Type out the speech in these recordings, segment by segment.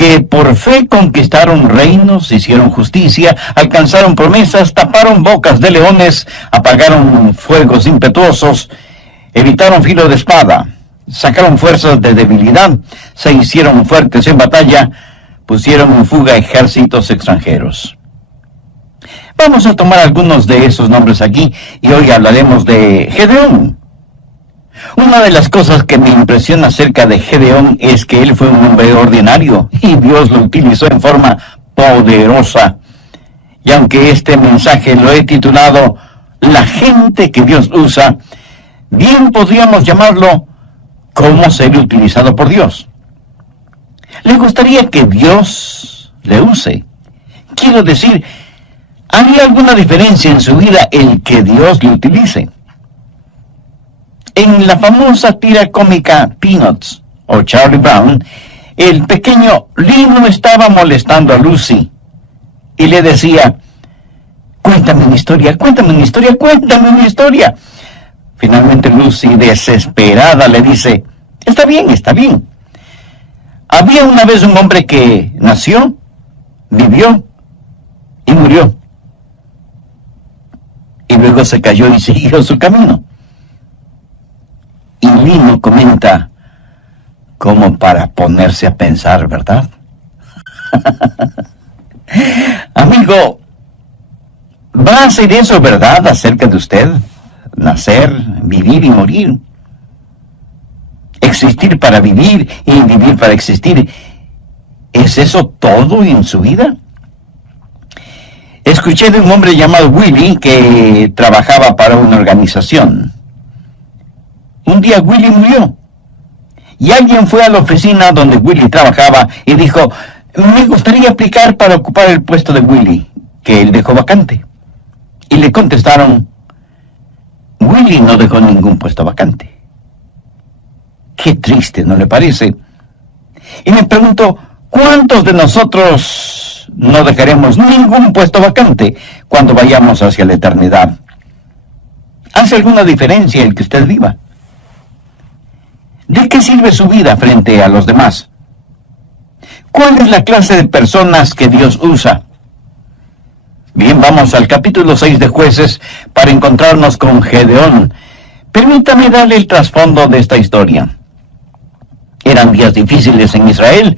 que por fe conquistaron reinos, hicieron justicia, alcanzaron promesas, taparon bocas de leones, apagaron fuegos impetuosos, evitaron filo de espada, sacaron fuerzas de debilidad, se hicieron fuertes en batalla, pusieron en fuga ejércitos extranjeros. Vamos a tomar algunos de esos nombres aquí y hoy hablaremos de Gedeón. Una de las cosas que me impresiona acerca de Gedeón es que él fue un hombre ordinario y Dios lo utilizó en forma poderosa. Y aunque este mensaje lo he titulado La gente que Dios usa, bien podríamos llamarlo ¿Cómo ser utilizado por Dios? ¿Le gustaría que Dios le use? Quiero decir, ¿haría alguna diferencia en su vida el que Dios le utilice? En la famosa tira cómica Peanuts o Charlie Brown, el pequeño Lino estaba molestando a Lucy y le decía, cuéntame una historia, cuéntame una historia, cuéntame una historia. Finalmente Lucy, desesperada, le dice, está bien, está bien. Había una vez un hombre que nació, vivió y murió. Y luego se cayó y siguió su camino. Y Lino comenta, como para ponerse a pensar, ¿verdad? Amigo, ¿va a ser eso verdad acerca de usted? Nacer, vivir y morir. Existir para vivir y vivir para existir. ¿Es eso todo en su vida? Escuché de un hombre llamado Willy que trabajaba para una organización. Un día Willy murió y alguien fue a la oficina donde Willy trabajaba y dijo, me gustaría aplicar para ocupar el puesto de Willy, que él dejó vacante. Y le contestaron, Willy no dejó ningún puesto vacante. Qué triste, ¿no le parece? Y me pregunto, ¿cuántos de nosotros no dejaremos ningún puesto vacante cuando vayamos hacia la eternidad? ¿Hace alguna diferencia el que usted viva? ¿De qué sirve su vida frente a los demás? ¿Cuál es la clase de personas que Dios usa? Bien, vamos al capítulo 6 de Jueces para encontrarnos con Gedeón. Permítame darle el trasfondo de esta historia. Eran días difíciles en Israel.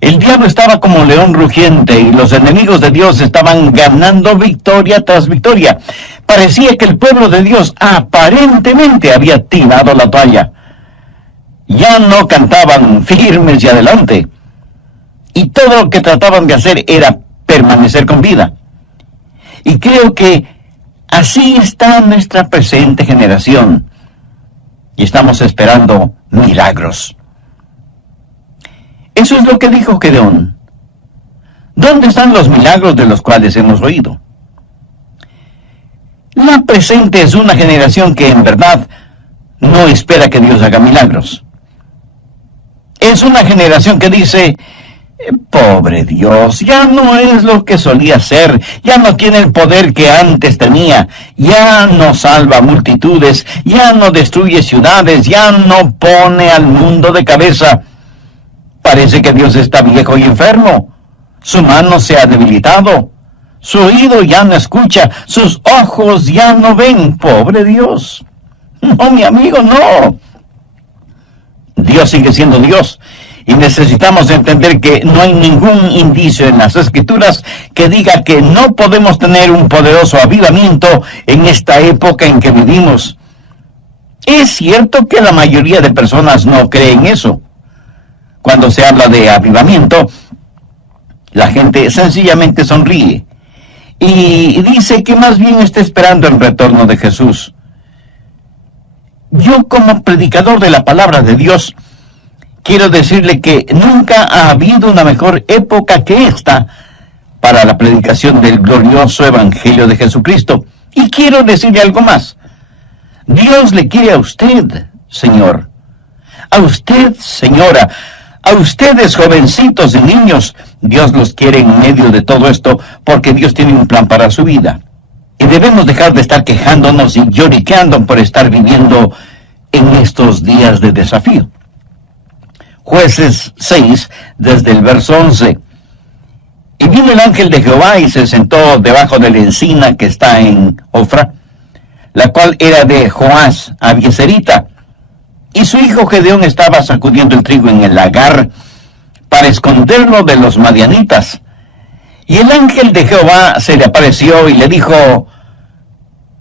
El diablo estaba como león rugiente y los enemigos de Dios estaban ganando victoria tras victoria. Parecía que el pueblo de Dios aparentemente había tirado la toalla. Ya no cantaban firmes y adelante. Y todo lo que trataban de hacer era permanecer con vida. Y creo que así está nuestra presente generación. Y estamos esperando milagros. Eso es lo que dijo Gedeón. ¿Dónde están los milagros de los cuales hemos oído? La presente es una generación que en verdad no espera que Dios haga milagros. Es una generación que dice, pobre Dios, ya no es lo que solía ser, ya no tiene el poder que antes tenía, ya no salva multitudes, ya no destruye ciudades, ya no pone al mundo de cabeza. Parece que Dios está viejo y enfermo, su mano se ha debilitado, su oído ya no escucha, sus ojos ya no ven, pobre Dios. No, mi amigo, no. Dios sigue siendo Dios. Y necesitamos entender que no hay ningún indicio en las Escrituras que diga que no podemos tener un poderoso avivamiento en esta época en que vivimos. Es cierto que la mayoría de personas no creen eso. Cuando se habla de avivamiento, la gente sencillamente sonríe y dice que más bien está esperando el retorno de Jesús. Yo, como predicador de la palabra de Dios, quiero decirle que nunca ha habido una mejor época que esta para la predicación del glorioso Evangelio de Jesucristo. Y quiero decirle algo más. Dios le quiere a usted, Señor. A usted, señora. A ustedes, jovencitos y niños. Dios los quiere en medio de todo esto porque Dios tiene un plan para su vida. Y debemos dejar de estar quejándonos y lloriqueando por estar viviendo en estos días de desafío. Jueces 6, desde el verso 11. Y vino el ángel de Jehová y se sentó debajo de la encina que está en Ofra, la cual era de Joás Abieserita. Y su hijo Gedeón estaba sacudiendo el trigo en el lagar para esconderlo de los madianitas. Y el ángel de Jehová se le apareció y le dijo: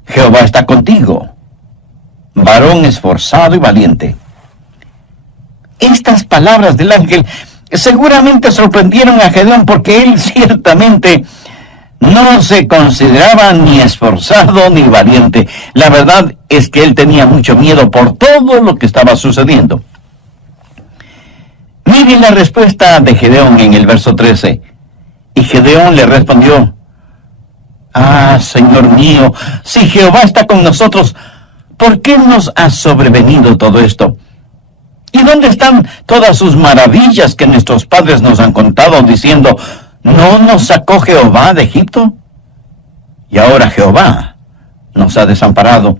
Jehová está contigo, varón esforzado y valiente. Estas palabras del ángel seguramente sorprendieron a Gedeón, porque él ciertamente no se consideraba ni esforzado ni valiente. La verdad es que él tenía mucho miedo por todo lo que estaba sucediendo. Miren la respuesta de Gedeón en el verso 13. Y Gedeón le respondió: Señor mío, si Jehová está con nosotros, ¿por qué nos ha sobrevenido todo esto? ¿Y dónde están todas sus maravillas que nuestros padres nos han contado, diciendo: ¿no nos sacó Jehová de Egipto? Y ahora Jehová nos ha desamparado.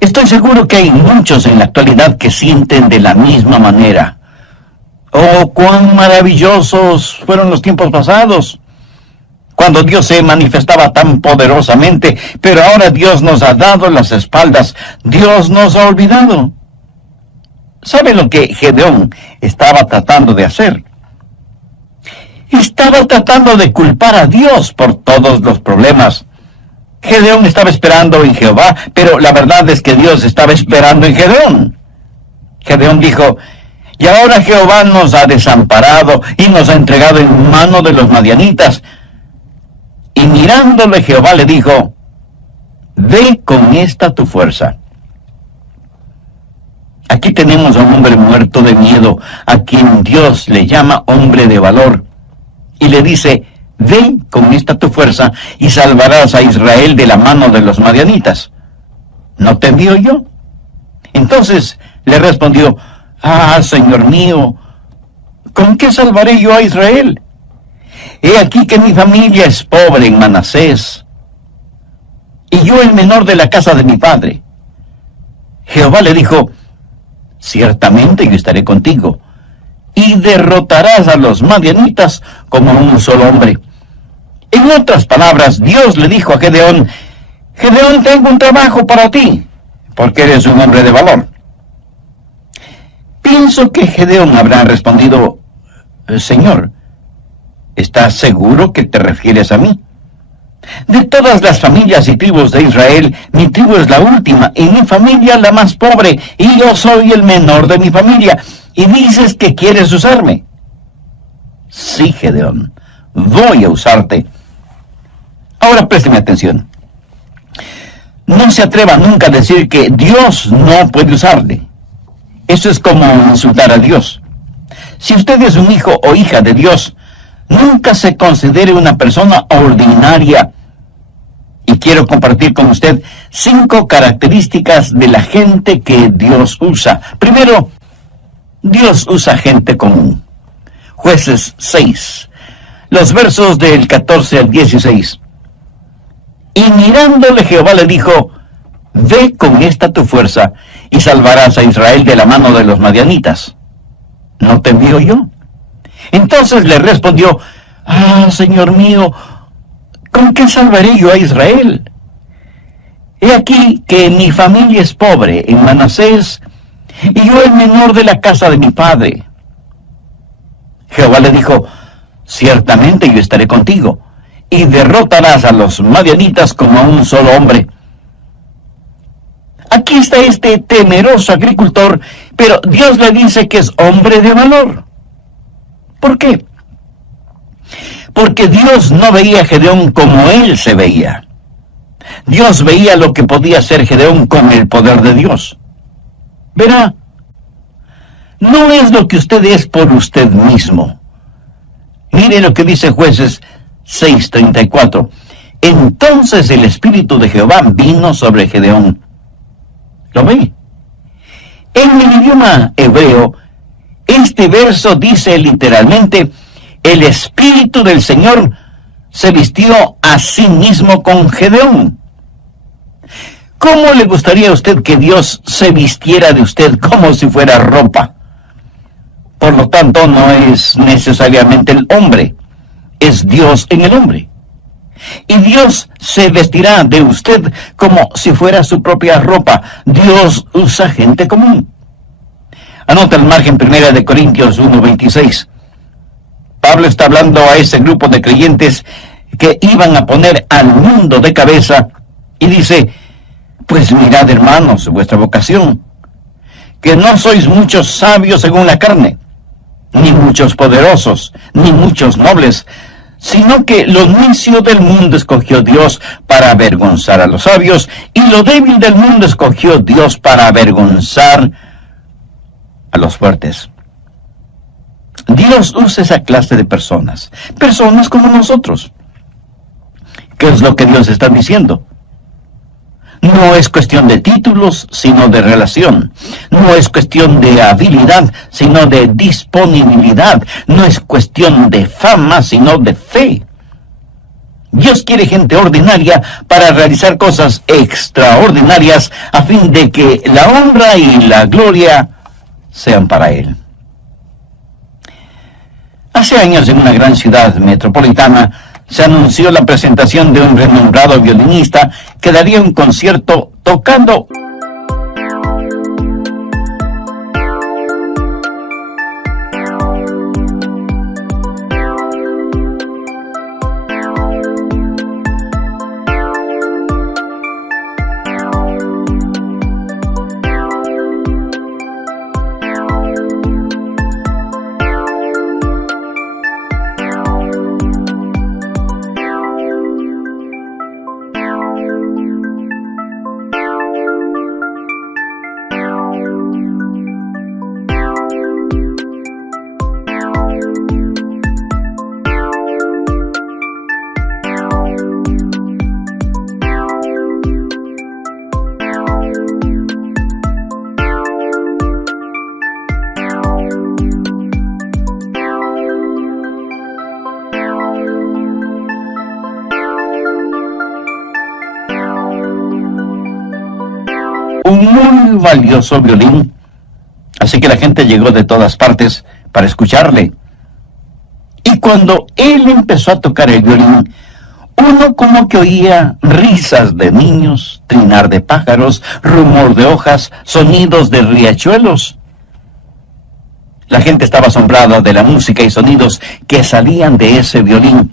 Estoy seguro que hay muchos en la actualidad que sienten de la misma manera. Oh, cuán maravillosos fueron los tiempos pasados, cuando Dios se manifestaba tan poderosamente, pero ahora Dios nos ha dado las espaldas, Dios nos ha olvidado. ¿Sabe lo que Gedeón estaba tratando de hacer? Estaba tratando de culpar a Dios por todos los problemas. Gedeón estaba esperando en Jehová, pero la verdad es que Dios estaba esperando en Gedeón. Gedeón dijo: y ahora Jehová nos ha desamparado y nos ha entregado en mano de los madianitas. Y mirándole Jehová le dijo: ve con esta tu fuerza. Aquí tenemos a un hombre muerto de miedo, a quien Dios le llama hombre de valor, y le dice: ve con esta tu fuerza y salvarás a Israel de la mano de los madianitas. ¿No te envío yo? Entonces le respondió: Señor mío, ¿con qué salvaré yo a Israel? He aquí que mi familia es pobre en Manasés, y yo el menor de la casa de mi padre. Jehová le dijo: ciertamente yo estaré contigo, y derrotarás a los madianitas como un solo hombre. En otras palabras, Dios le dijo a Gedeón: Gedeón, tengo un trabajo para ti, porque eres un hombre de valor. Pienso que Gedeón habrá respondido: Señor, ¿estás seguro que te refieres a mí? De todas las familias y tribus de Israel, mi tribu es la última, y mi familia la más pobre, y yo soy el menor de mi familia, y dices que quieres usarme. Sí, Gedeón, voy a usarte. Ahora présteme atención. No se atreva nunca a decir que Dios no puede usarle. Eso es como insultar a Dios. Si usted es un hijo o hija de Dios, nunca se considere una persona ordinaria. Y quiero compartir con usted 5 características de la gente que Dios usa. Primero, Dios usa gente común. Jueces 6, los versos del 14 al 16. Y mirándole Jehová le dijo: ve con esta tu fuerza y salvarás a Israel de la mano de los madianitas. ¿No te envío yo? Entonces le respondió: Señor mío, ¿con qué salvaré yo a Israel? He aquí que mi familia es pobre en Manasés, y yo el menor de la casa de mi padre. Jehová le dijo: ciertamente yo estaré contigo, y derrotarás a los madianitas como a un solo hombre. Aquí está este temeroso agricultor, pero Dios le dice que es hombre de valor. ¿Por qué? Porque Dios no veía a Gedeón como él se veía. Dios veía lo que podía hacer Gedeón con el poder de Dios. Verá, no es lo que usted es por usted mismo. Mire lo que dice Jueces 6:34. Entonces el Espíritu de Jehová vino sobre Gedeón. ¿Lo ve? En el idioma hebreo, este verso dice literalmente: el Espíritu del Señor se vistió a sí mismo con Gedeón. ¿Cómo le gustaría a usted que Dios se vistiera de usted como si fuera ropa? Por lo tanto, no es necesariamente el hombre, es Dios en el hombre. Y Dios se vestirá de usted como si fuera su propia ropa. Dios usa gente común. Anota el margen 1 Corintios 1:26. Pablo está hablando a ese grupo de creyentes que iban a poner al mundo de cabeza y dice: pues mirad, hermanos, vuestra vocación, que no sois muchos sabios según la carne, ni muchos poderosos, ni muchos nobles, sino que lo necio del mundo escogió Dios para avergonzar a los sabios, y lo débil del mundo escogió Dios para avergonzar a los fuertes. Dios usa esa clase de personas como nosotros. ¿Qué es lo que Dios está diciendo? No es cuestión de títulos, sino de relación. No es cuestión de habilidad, sino de disponibilidad. No es cuestión de fama, sino de fe. Dios quiere gente ordinaria para realizar cosas extraordinarias a fin de que la honra y la gloria sean para Él. Hace años, en una gran ciudad metropolitana, se anunció la presentación de un renombrado violinista que daría un concierto tocando un muy valioso violín, así que la gente llegó de todas partes para escucharle. Y cuando él empezó a tocar el violín, uno como que oía risas de niños, trinar de pájaros, rumor de hojas, sonidos de riachuelos. La gente estaba asombrada de la música y sonidos que salían de ese violín.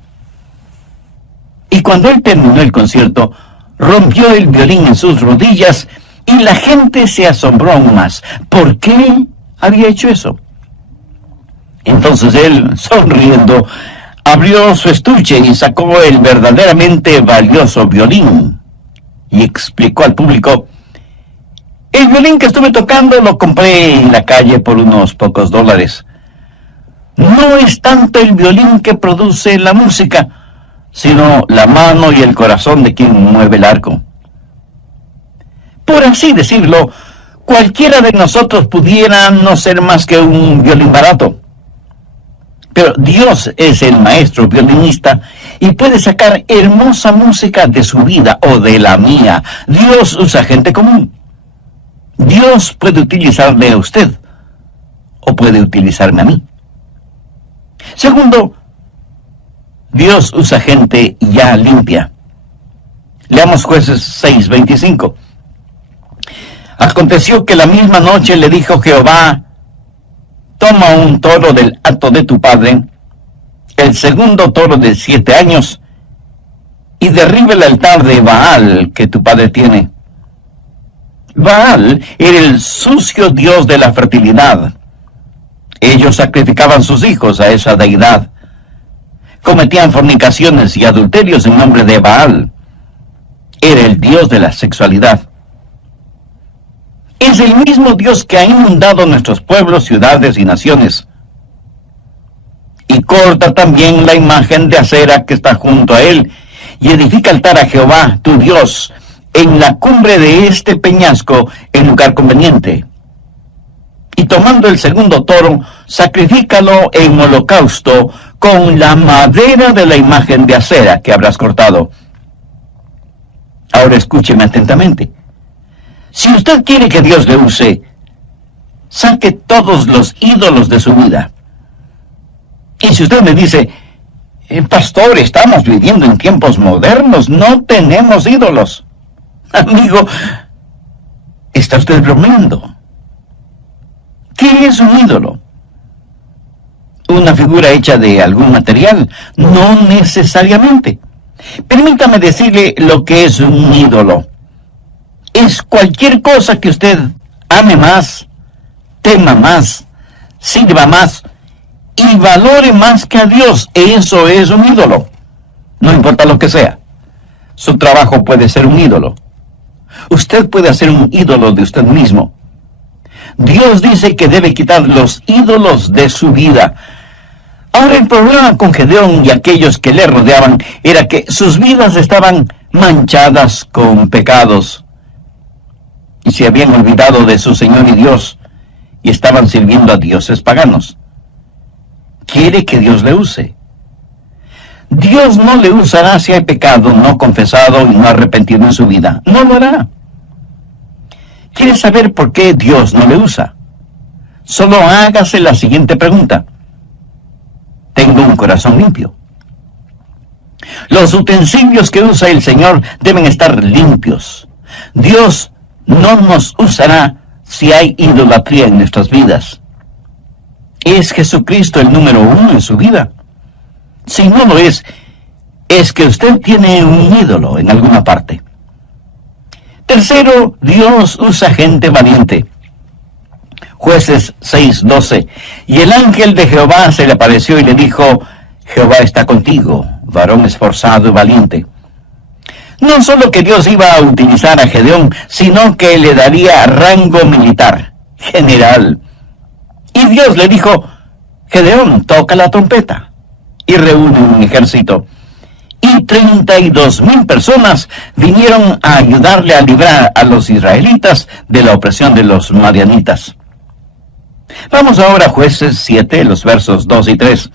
Y cuando él terminó el concierto, rompió el violín en sus rodillas y la gente se asombró aún más. ¿Por qué había hecho eso? Entonces él, sonriendo, abrió su estuche y sacó el verdaderamente valioso violín y explicó al público: el violín que estuve tocando lo compré en la calle por unos pocos dólares. No es tanto el violín que produce la música, sino la mano y el corazón de quien mueve el arco. Por así decirlo, cualquiera de nosotros pudiera no ser más que un violín barato. Pero Dios es el maestro violinista y puede sacar hermosa música de su vida o de la mía. Dios usa gente común. Dios puede utilizarle a usted o puede utilizarme a mí. Segundo, Dios usa gente ya limpia. Leamos Jueces 6:25. Aconteció que la misma noche le dijo Jehová: toma un toro del hato de tu padre, el segundo toro de 7 años, y derriba el altar de Baal que tu padre tiene. Baal era el sucio dios de la fertilidad. Ellos sacrificaban sus hijos a esa deidad. Cometían fornicaciones y adulterios en nombre de Baal. Era el dios de la sexualidad. Es el mismo Dios que ha inundado nuestros pueblos, ciudades y naciones. Y corta también la imagen de acera que está junto a él, y edifica altar a Jehová, tu Dios, en la cumbre de este peñasco, en lugar conveniente. Y tomando el segundo toro, sacrifícalo en holocausto con la madera de la imagen de acera que habrás cortado. Ahora escúcheme atentamente. Si usted quiere que Dios le use, saque todos los ídolos de su vida. Y si usted me dice, pastor, estamos viviendo en tiempos modernos, no tenemos ídolos. Amigo, está usted bromeando. ¿Qué es un ídolo? ¿Una figura hecha de algún material? No necesariamente. Permítame decirle lo que es un ídolo. Es cualquier cosa que usted ame más, tema más, sirva más y valore más que a Dios. Eso es un ídolo. No importa lo que sea. Su trabajo puede ser un ídolo. Usted puede hacer un ídolo de usted mismo. Dios dice que debe quitar los ídolos de su vida. Ahora, el problema con Gedeón y aquellos que le rodeaban era que sus vidas estaban manchadas con pecados y se habían olvidado de su Señor y Dios y estaban sirviendo a dioses paganos. Quiere que Dios le use. Dios no le usará si hay pecado no confesado y no arrepentido en su vida. No lo hará. ¿Quiere saber por qué Dios no le usa? Solo hágase la siguiente pregunta. ¿Tengo un corazón limpio? Los utensilios que usa el Señor deben estar limpios. Dios no nos usará si hay idolatría en nuestras vidas. ¿Es Jesucristo el número 1 en su vida? Si no lo es que usted tiene un ídolo en alguna parte. Tercero, Dios usa gente valiente. Jueces 6:12. Y el ángel de Jehová se le apareció y le dijo, Jehová está contigo, varón esforzado y valiente. No solo que Dios iba a utilizar a Gedeón, sino que le daría rango militar, general. Y Dios le dijo, Gedeón, toca la trompeta. Y reúne un ejército. Y 32,000 personas vinieron a ayudarle a librar a los israelitas de la opresión de los madianitas. Vamos ahora a Jueces 7, los versos 2 y 3.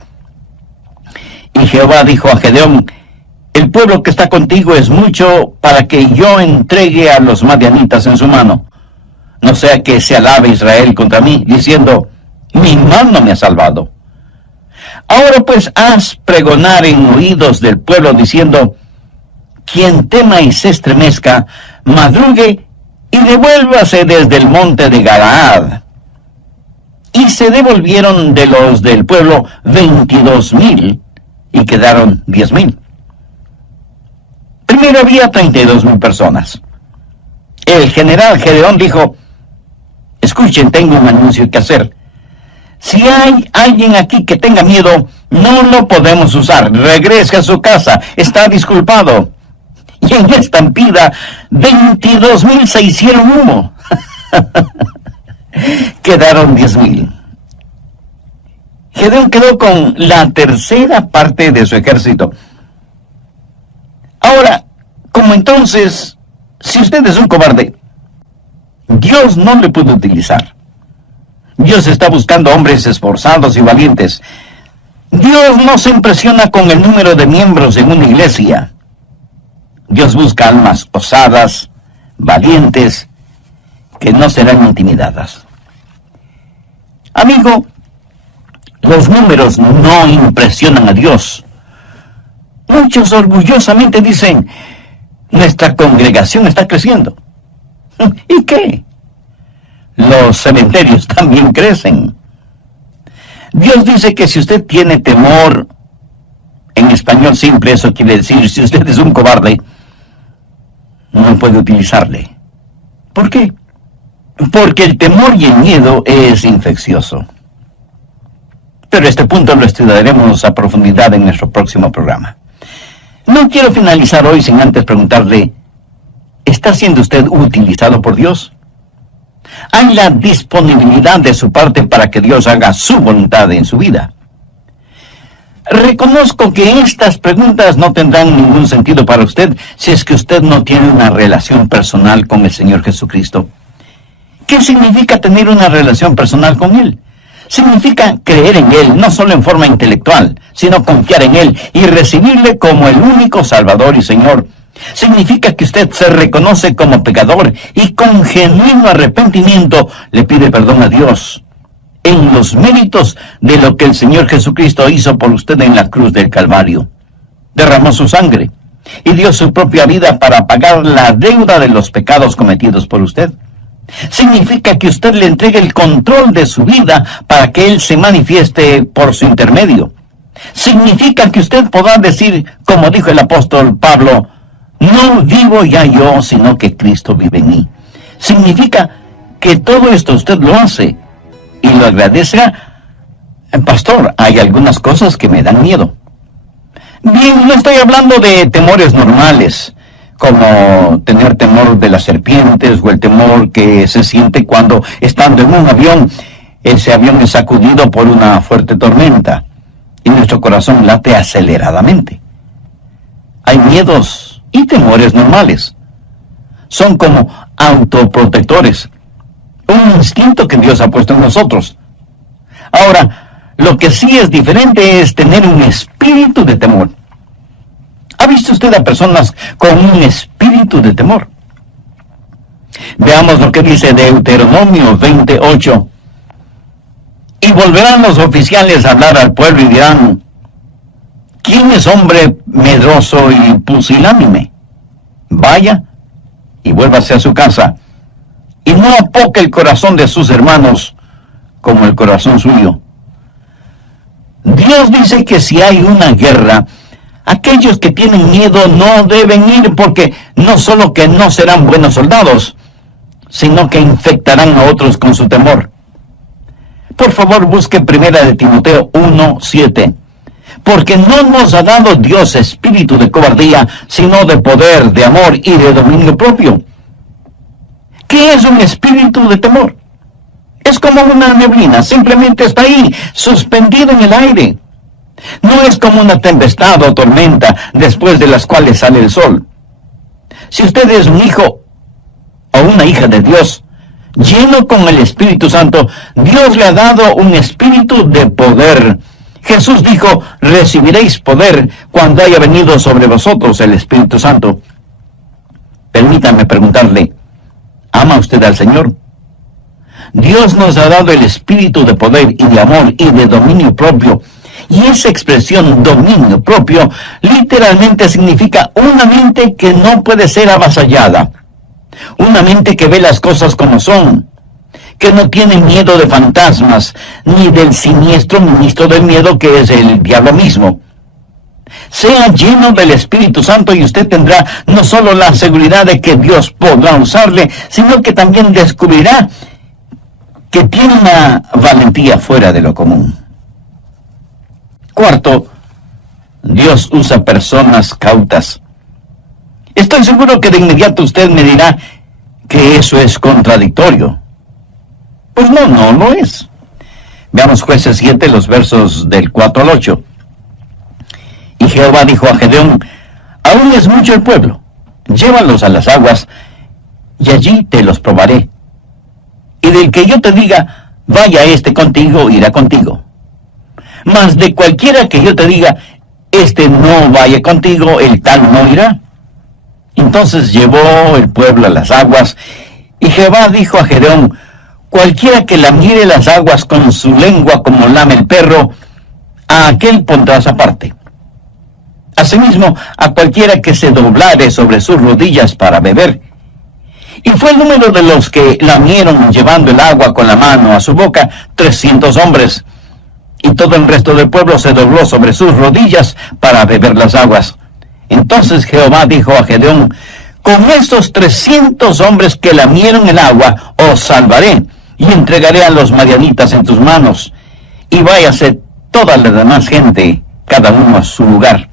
Y Jehová dijo a Gedeón, el pueblo que está contigo es mucho para que yo entregue a los madianitas en su mano. No sea que se alabe Israel contra mí, diciendo, mi mano me ha salvado. Ahora pues haz pregonar en oídos del pueblo, diciendo, quien tema y se estremezca, madrugue y devuélvase desde el monte de Galaad. Y se devolvieron de los del pueblo 22,000 y quedaron 10,000. Primero había 32,000 personas. El general Gedeón dijo, escuchen, tengo un anuncio que hacer. Si hay alguien aquí que tenga miedo, no lo podemos usar. Regrese a su casa, está disculpado. Y en esta estampida, 22,000 se hicieron humo. Quedaron 10,000. Gedeón quedó con la tercera parte de su ejército. Ahora, como entonces, si usted es un cobarde, Dios no le puede utilizar. Dios está buscando hombres esforzados y valientes. Dios no se impresiona con el número de miembros en una iglesia. Dios busca almas osadas, valientes, que no serán intimidadas. Amigo, los números no impresionan a Dios. Muchos orgullosamente dicen, nuestra congregación está creciendo. ¿Y qué? Los cementerios también crecen. Dios dice que si usted tiene temor, en español simple eso quiere decir, si usted es un cobarde, no puede utilizarle. ¿Por qué? Porque el temor y el miedo es infeccioso. Pero este punto lo estudiaremos a profundidad en nuestro próximo programa. No quiero finalizar hoy sin antes preguntarle, ¿está siendo usted utilizado por Dios? ¿Hay la disponibilidad de su parte para que Dios haga su voluntad en su vida? Reconozco que estas preguntas no tendrán ningún sentido para usted si es que usted no tiene una relación personal con el Señor Jesucristo. ¿Qué significa tener una relación personal con Él? Significa creer en Él, no solo en forma intelectual, sino confiar en Él y recibirle como el único Salvador y Señor. Significa que usted se reconoce como pecador y con genuino arrepentimiento le pide perdón a Dios en los méritos de lo que el Señor Jesucristo hizo por usted en la cruz del Calvario. Derramó su sangre y dio su propia vida para pagar la deuda de los pecados cometidos por usted. Significa que usted le entregue el control de su vida para que Él se manifieste por su intermedio. Significa que usted podrá decir, como dijo el apóstol Pablo, no vivo ya yo, sino que Cristo vive en mí. Significa que todo esto usted lo hace y lo agradece. Pastor, hay algunas cosas que me dan miedo. Bien, no estoy hablando de temores normales, como tener temor de las serpientes o el temor que se siente cuando, estando en un avión, ese avión es sacudido por una fuerte tormenta y nuestro corazón late aceleradamente. Hay miedos y temores normales. Son como autoprotectores, un instinto que Dios ha puesto en nosotros. Ahora, lo que sí es diferente es tener un espíritu de temor. ¿Ha visto usted a personas con un espíritu de temor? Veamos lo que dice Deuteronomio 28. Y volverán los oficiales a hablar al pueblo y dirán, ¿quién es hombre medroso y pusilánime? Vaya y vuélvase a su casa, y no apoque el corazón de sus hermanos como el corazón suyo. Dios dice que si hay una guerra, aquellos que tienen miedo no deben ir, porque no solo que no serán buenos soldados, sino que infectarán a otros con su temor. Por favor, busque 1 de Timoteo 1:7. Porque no nos ha dado Dios espíritu de cobardía, sino de poder, de amor y de dominio propio. ¿Qué es un espíritu de temor? Es como una neblina, simplemente está ahí, suspendido en el aire. No es como una tempestad o tormenta después de las cuales sale el sol. Si usted es un hijo o una hija de Dios, lleno con el Espíritu Santo, Dios le ha dado un espíritu de poder. Jesús dijo, recibiréis poder cuando haya venido sobre vosotros el Espíritu Santo. Permítame preguntarle, ¿ama usted al Señor? Dios nos ha dado el espíritu de poder y de amor y de dominio propio. Y esa expresión, dominio propio, literalmente significa una mente que no puede ser avasallada. Una mente que ve las cosas como son, que no tiene miedo de fantasmas, ni del siniestro ministro del miedo que es el diablo mismo. Sea lleno del Espíritu Santo y usted tendrá no solo la seguridad de que Dios podrá usarle, sino que también descubrirá que tiene una valentía fuera de lo común. Cuarto, Dios usa personas cautas. Estoy seguro que de inmediato usted me dirá que eso es contradictorio. Pues no lo es. Veamos Jueces 7, los versos del 4 al 8. Y Jehová dijo a Gedeón, aún es mucho el pueblo, llévalos a las aguas, y allí te los probaré. Y del que yo te diga, vaya este contigo, irá contigo. Mas de cualquiera que yo te diga, este no vaya contigo, el tal no irá. Entonces llevó el pueblo a las aguas, y Jehová dijo a Gedeón, cualquiera que lamiere las aguas con su lengua como lame el perro, a aquel pondrás aparte. Asimismo, a cualquiera que se doblare sobre sus rodillas para beber. Y fue el número de los que lamieron llevando el agua con la mano a su boca, 300 hombres. Y todo el resto del pueblo se dobló sobre sus rodillas para beber las aguas. Entonces Jehová dijo a Gedeón, con estos 300 hombres que lamieron el agua, os salvaré, y entregaré a los madianitas en tus manos. Y váyase toda la demás gente, cada uno a su lugar.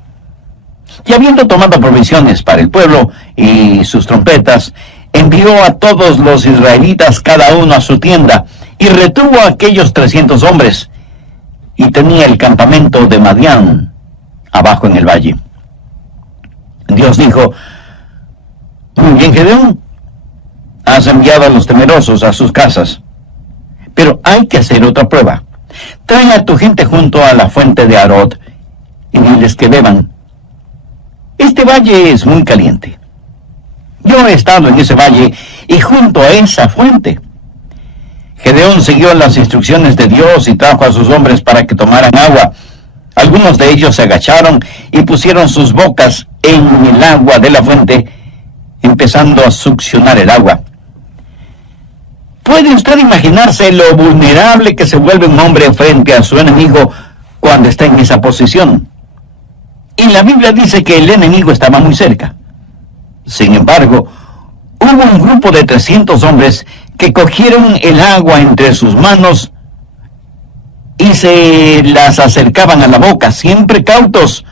Y habiendo tomado provisiones para el pueblo y sus trompetas, envió a todos los israelitas cada uno a su tienda, y retuvo a aquellos 300 hombres, y tenía el campamento de Madián abajo en el valle. Dios dijo, muy bien, Gedeón, has enviado a los temerosos a sus casas, pero hay que hacer otra prueba. Trae a tu gente junto a la fuente de Arod, y diles que beban. Este valle es muy caliente. Yo he estado en ese valle y junto a esa fuente. Gedeón siguió las instrucciones de Dios y trajo a sus hombres para que tomaran agua. Algunos de ellos se agacharon y pusieron sus bocas en el agua de la fuente, empezando a succionar el agua. ¿Puede usted imaginarse lo vulnerable que se vuelve un hombre frente a su enemigo cuando está en esa posición? Y la Biblia dice que el enemigo estaba muy cerca. Sin embargo, hubo un grupo de 300 hombres que cogieron el agua entre sus manos y se las acercaban a la boca, siempre cautos,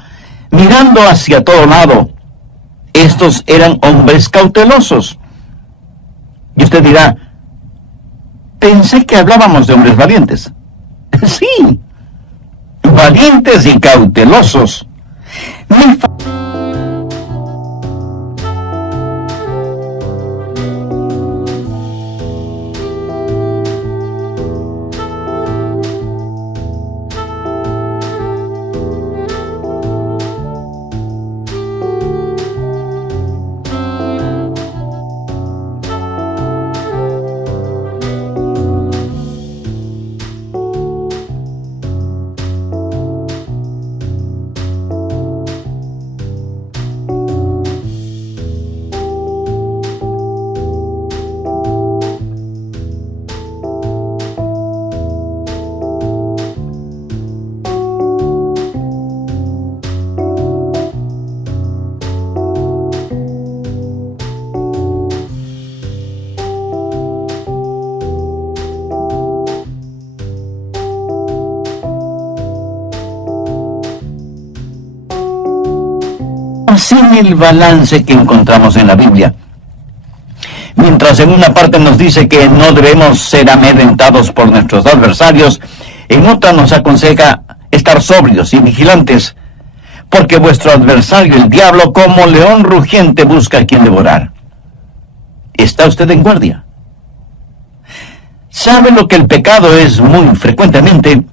mirando hacia todo lado. Estos eran hombres cautelosos. Y usted dirá, pensé que hablábamos de hombres valientes. Sí, valientes y cautelosos. Sin el balance que encontramos en la Biblia. Mientras en una parte nos dice que no debemos ser amedrentados por nuestros adversarios, en otra nos aconseja estar sobrios y vigilantes, porque vuestro adversario, el diablo, como león rugiente, busca a quien devorar. ¿Está usted en guardia? ¿Sabe lo que el pecado es muy frecuentemente?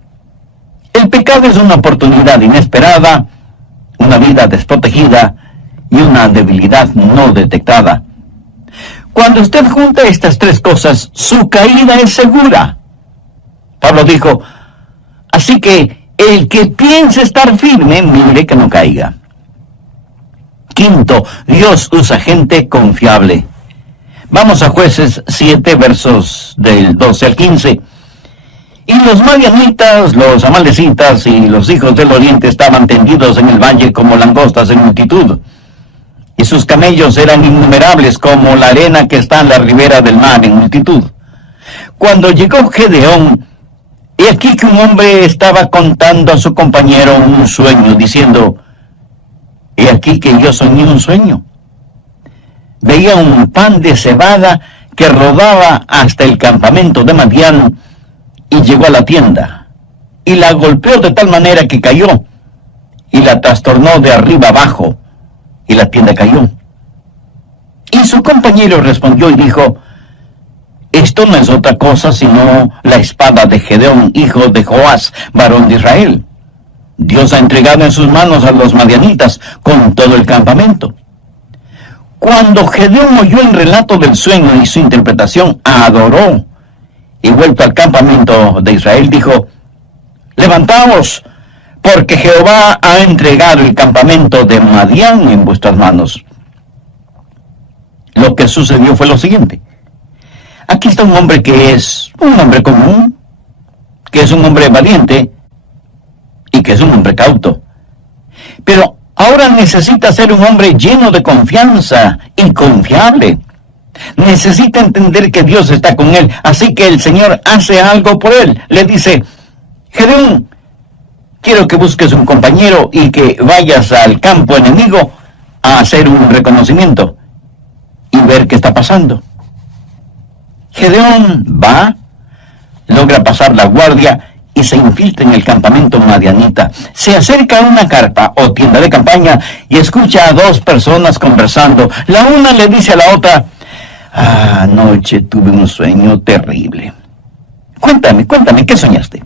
El pecado es una oportunidad inesperada, una vida desprotegida y una debilidad no detectada. Cuando usted junta estas tres cosas, su caída es segura. Pablo dijo, así que el que piense estar firme, mire que no caiga. Quinto, Dios usa gente confiable. Vamos a Jueces 7, versos del 12 al 15. Y los madianitas, los amalecitas y los hijos del oriente estaban tendidos en el valle como langostas en multitud. Y sus camellos eran innumerables como la arena que está en la ribera del mar en multitud. Cuando llegó Gedeón, he aquí que un hombre estaba contando a su compañero un sueño, diciendo, he aquí que yo soñé un sueño. Veía un pan de cebada que rodaba hasta el campamento de Madián, y llegó a la tienda, y la golpeó de tal manera que cayó, y la trastornó de arriba abajo, y la tienda cayó. Y su compañero respondió y dijo, esto no es otra cosa sino la espada de Gedeón, hijo de Joás, varón de Israel. Dios ha entregado en sus manos a los madianitas con todo el campamento. Cuando Gedeón oyó el relato del sueño y su interpretación, adoró, y vuelto al campamento de Israel, dijo, levantaos, porque Jehová ha entregado el campamento de Madián en vuestras manos. Lo que sucedió fue lo siguiente. Aquí está un hombre que es un hombre común, que es un hombre valiente y que es un hombre cauto. Pero ahora necesita ser un hombre lleno de confianza y confiable. Necesita entender que Dios está con él, así que el Señor hace algo por él. Le dice, Gedeón, quiero que busques un compañero y que vayas al campo enemigo a hacer un reconocimiento y ver qué está pasando. Gedeón va, logra pasar la guardia y se infiltra en el campamento madianita. Se acerca a una carpa o tienda de campaña y escucha a dos personas conversando. La una le dice a la otra, anoche tuve un sueño terrible. Cuéntame, ¿qué soñaste?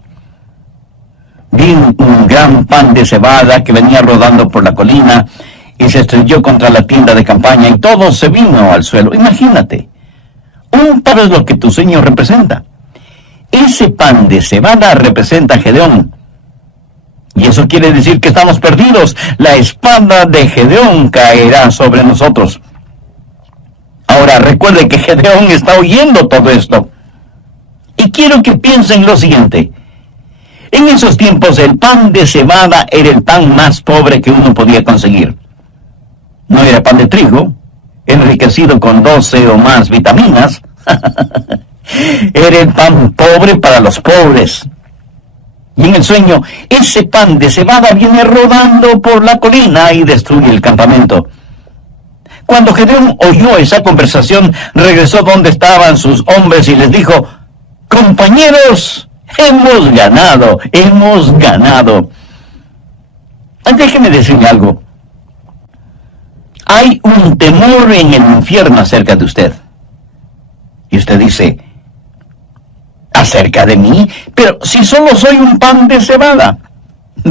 Vi un gran pan de cebada que venía rodando por la colina y se estrelló contra la tienda de campaña y todo se vino al suelo. Imagínate, un palo es lo que tu sueño representa. Ese pan de cebada representa a Gedeón. Y eso quiere decir que estamos perdidos. La espada de Gedeón caerá sobre nosotros. Ahora recuerde que Gedeón está oyendo todo esto. Y quiero que piensen lo siguiente. En esos tiempos el pan de cebada era el pan más pobre que uno podía conseguir. No era pan de trigo, enriquecido con 12 o más vitaminas. Era el pan pobre para los pobres. Y en el sueño, ese pan de cebada viene rodando por la colina y destruye el campamento. Cuando Gedeón oyó esa conversación, regresó donde estaban sus hombres y les dijo: compañeros, hemos ganado, hemos ganado. Déjeme decirle algo. Hay un temor en el infierno acerca de usted. Y usted dice: ¿acerca de mí? Pero si solo soy un pan de cebada.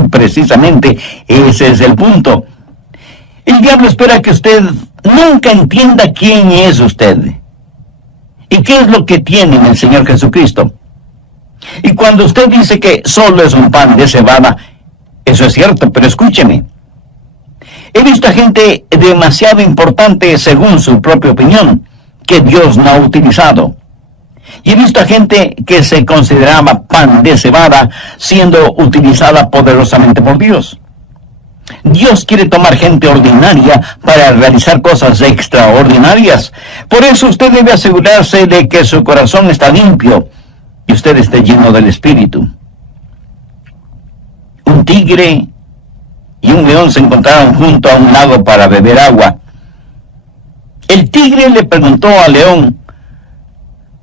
Precisamente ese es el punto. El diablo espera que usted nunca entienda quién es usted y qué es lo que tiene en el Señor Jesucristo. Y cuando usted dice que solo es un pan de cebada, eso es cierto, pero escúcheme. He visto a gente demasiado importante según su propia opinión, que Dios no ha utilizado. Y he visto a gente que se consideraba pan de cebada siendo utilizada poderosamente por Dios. Dios quiere tomar gente ordinaria para realizar cosas extraordinarias. Por eso usted debe asegurarse de que su corazón está limpio y usted esté lleno del Espíritu. Un tigre y un león se encontraron junto a un lago para beber agua. El tigre le preguntó al león: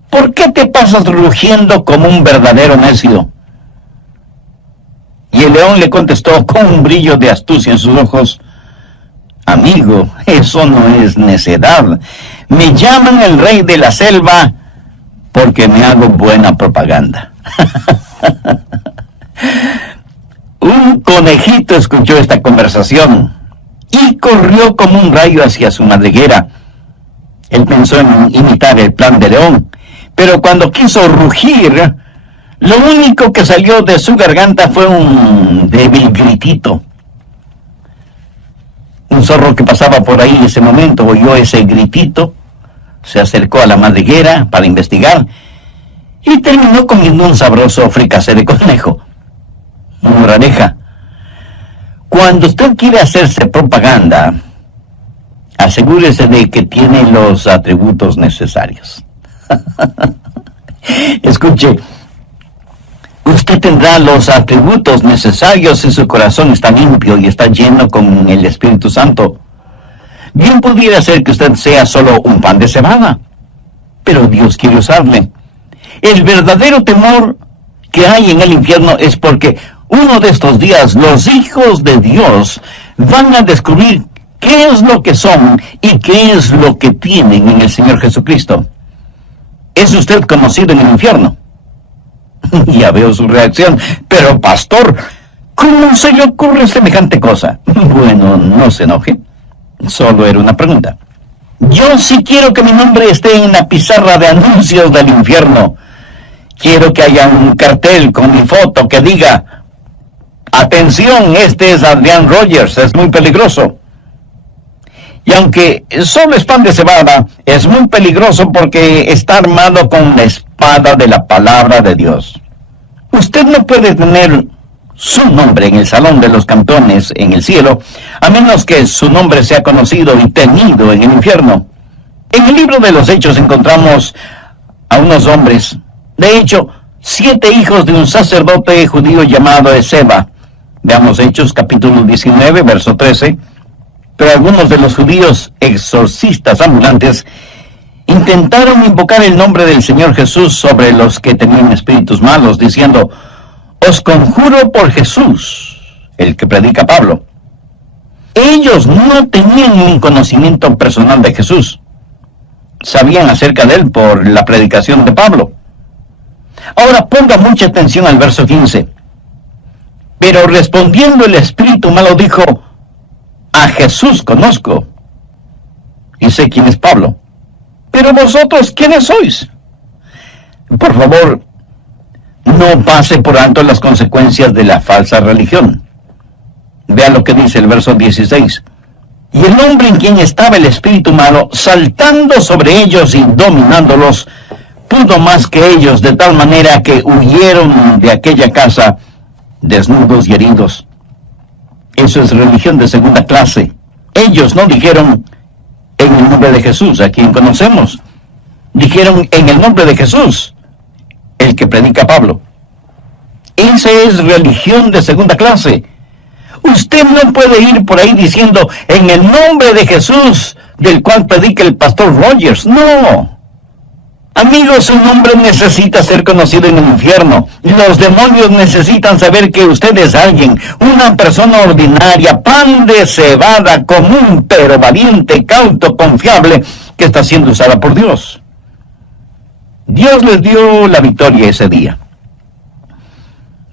¿por qué te pasas rugiendo como un verdadero necio? Y el león le contestó con un brillo de astucia en sus ojos: amigo, eso no es necedad. Me llaman el rey de la selva porque me hago buena propaganda. Un conejito escuchó esta conversación y corrió como un rayo hacia su madriguera. Él pensó en imitar el plan de león, pero cuando quiso rugir, lo único que salió de su garganta fue un débil gritito. Un zorro que pasaba por ahí en ese momento oyó ese gritito, se acercó a la madriguera para investigar y terminó comiendo un sabroso fricasé de conejo. Moraleja: cuando usted quiere hacerse propaganda, asegúrese de que tiene los atributos necesarios. Escuche, usted tendrá los atributos necesarios si su corazón está limpio y está lleno con el Espíritu Santo. Bien pudiera ser que usted sea solo un pan de cebada, pero Dios quiere usarle. El verdadero temor que hay en el infierno es porque uno de estos días los hijos de Dios van a descubrir qué es lo que son y qué es lo que tienen en el Señor Jesucristo. ¿Es usted conocido en el infierno? Ya veo su reacción. Pero pastor, ¿cómo se le ocurre semejante cosa? Bueno, no se enoje. Solo era una pregunta. Yo sí quiero que mi nombre esté en la pizarra de anuncios del infierno. Quiero que haya un cartel con mi foto que diga: atención, este es Adrián Rogers, es muy peligroso. Y aunque solo es pan de cebada, es muy peligroso porque está armado con la espada de la palabra de Dios. Usted no puede tener su nombre en el salón de los cantones en el cielo, a menos que su nombre sea conocido y temido en el infierno. En el libro de los Hechos encontramos a unos hombres, de hecho, 7 hijos de un sacerdote judío llamado Esceva. Veamos Hechos capítulo 19, verso 13. Pero algunos de los judíos exorcistas ambulantes intentaron invocar el nombre del Señor Jesús sobre los que tenían espíritus malos, diciendo: os conjuro por Jesús, el que predica Pablo. Ellos no tenían un conocimiento personal de Jesús. Sabían acerca de él por la predicación de Pablo. Ahora ponga mucha atención al verso 15. Pero respondiendo el espíritu malo dijo: A Jesús conozco y sé quién es Pablo. Pero vosotros, ¿quiénes sois? Por favor, no pase por alto las consecuencias de la falsa religión. Vea lo que dice el verso 16. Y el hombre en quien estaba el espíritu malo, saltando sobre ellos y dominándolos, pudo más que ellos, de tal manera que huyeron de aquella casa desnudos y heridos. Eso es religión de segunda clase. Ellos no dijeron en el nombre de Jesús, a quien conocemos. Dijeron en el nombre de Jesús, el que predica Pablo. Esa es religión de segunda clase. Usted no puede ir por ahí diciendo en el nombre de Jesús, del cual predica el pastor Rogers. No. Amigos, su nombre necesita ser conocido en el infierno. Los demonios necesitan saber que usted es alguien, una persona ordinaria, pan de cebada, común, pero valiente, cauto, confiable, que está siendo usada por Dios. Dios les dio la victoria ese día.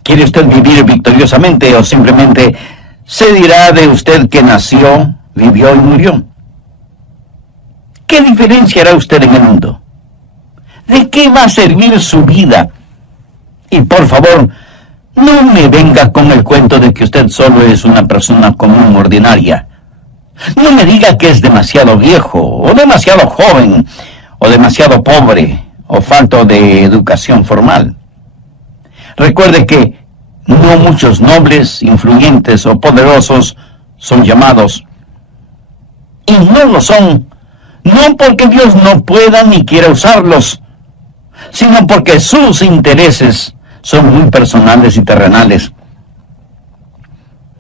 ¿Quiere usted vivir victoriosamente o simplemente se dirá de usted que nació, vivió y murió? ¿Qué diferencia hará usted en el mundo? ¿De qué va a servir su vida? Y por favor, no me venga con el cuento de que usted solo es una persona común, ordinaria. No me diga que es demasiado viejo, o demasiado joven, o demasiado pobre, o falto de educación formal. Recuerde que no muchos nobles, influyentes o poderosos son llamados. Y no lo son, no porque Dios no pueda ni quiera usarlos, sino porque sus intereses son muy personales y terrenales.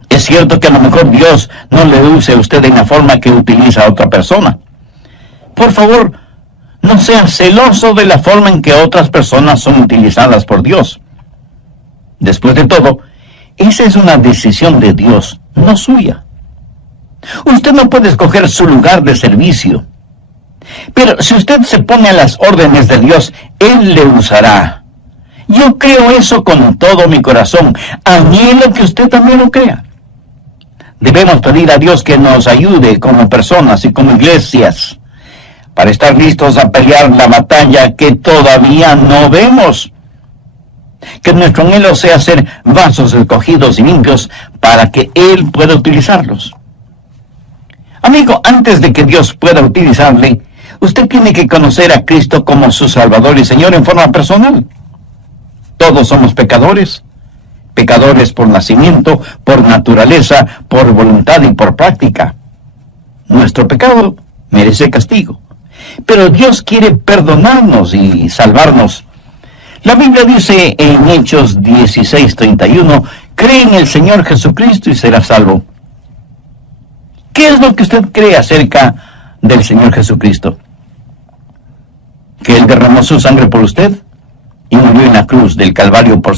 Es cierto que a lo mejor Dios no le use a usted en la forma que utiliza a otra persona. Por favor, no sea celoso de la forma en que otras personas son utilizadas por Dios. Después de todo, esa es una decisión de Dios, no suya. Usted no puede escoger su lugar de servicio. Pero si usted se pone a las órdenes de Dios, Él le usará. Yo creo eso con todo mi corazón. Anhelo que usted también lo crea. Debemos pedir a Dios que nos ayude como personas y como iglesias para estar listos a pelear la batalla que todavía no vemos. Que nuestro anhelo sea ser vasos escogidos y limpios para que Él pueda utilizarlos. Amigo, antes de que Dios pueda utilizarle, usted tiene que conocer a Cristo como su Salvador y Señor en forma personal. Todos somos pecadores. Pecadores por nacimiento, por naturaleza, por voluntad y por práctica. Nuestro pecado merece castigo. Pero Dios quiere perdonarnos y salvarnos. La Biblia dice en Hechos 16:31, cree en el Señor Jesucristo y serás salvo. ¿Qué es lo que usted cree acerca del Señor Jesucristo? ¿Que Él derramó su sangre por usted y murió en la cruz del Calvario por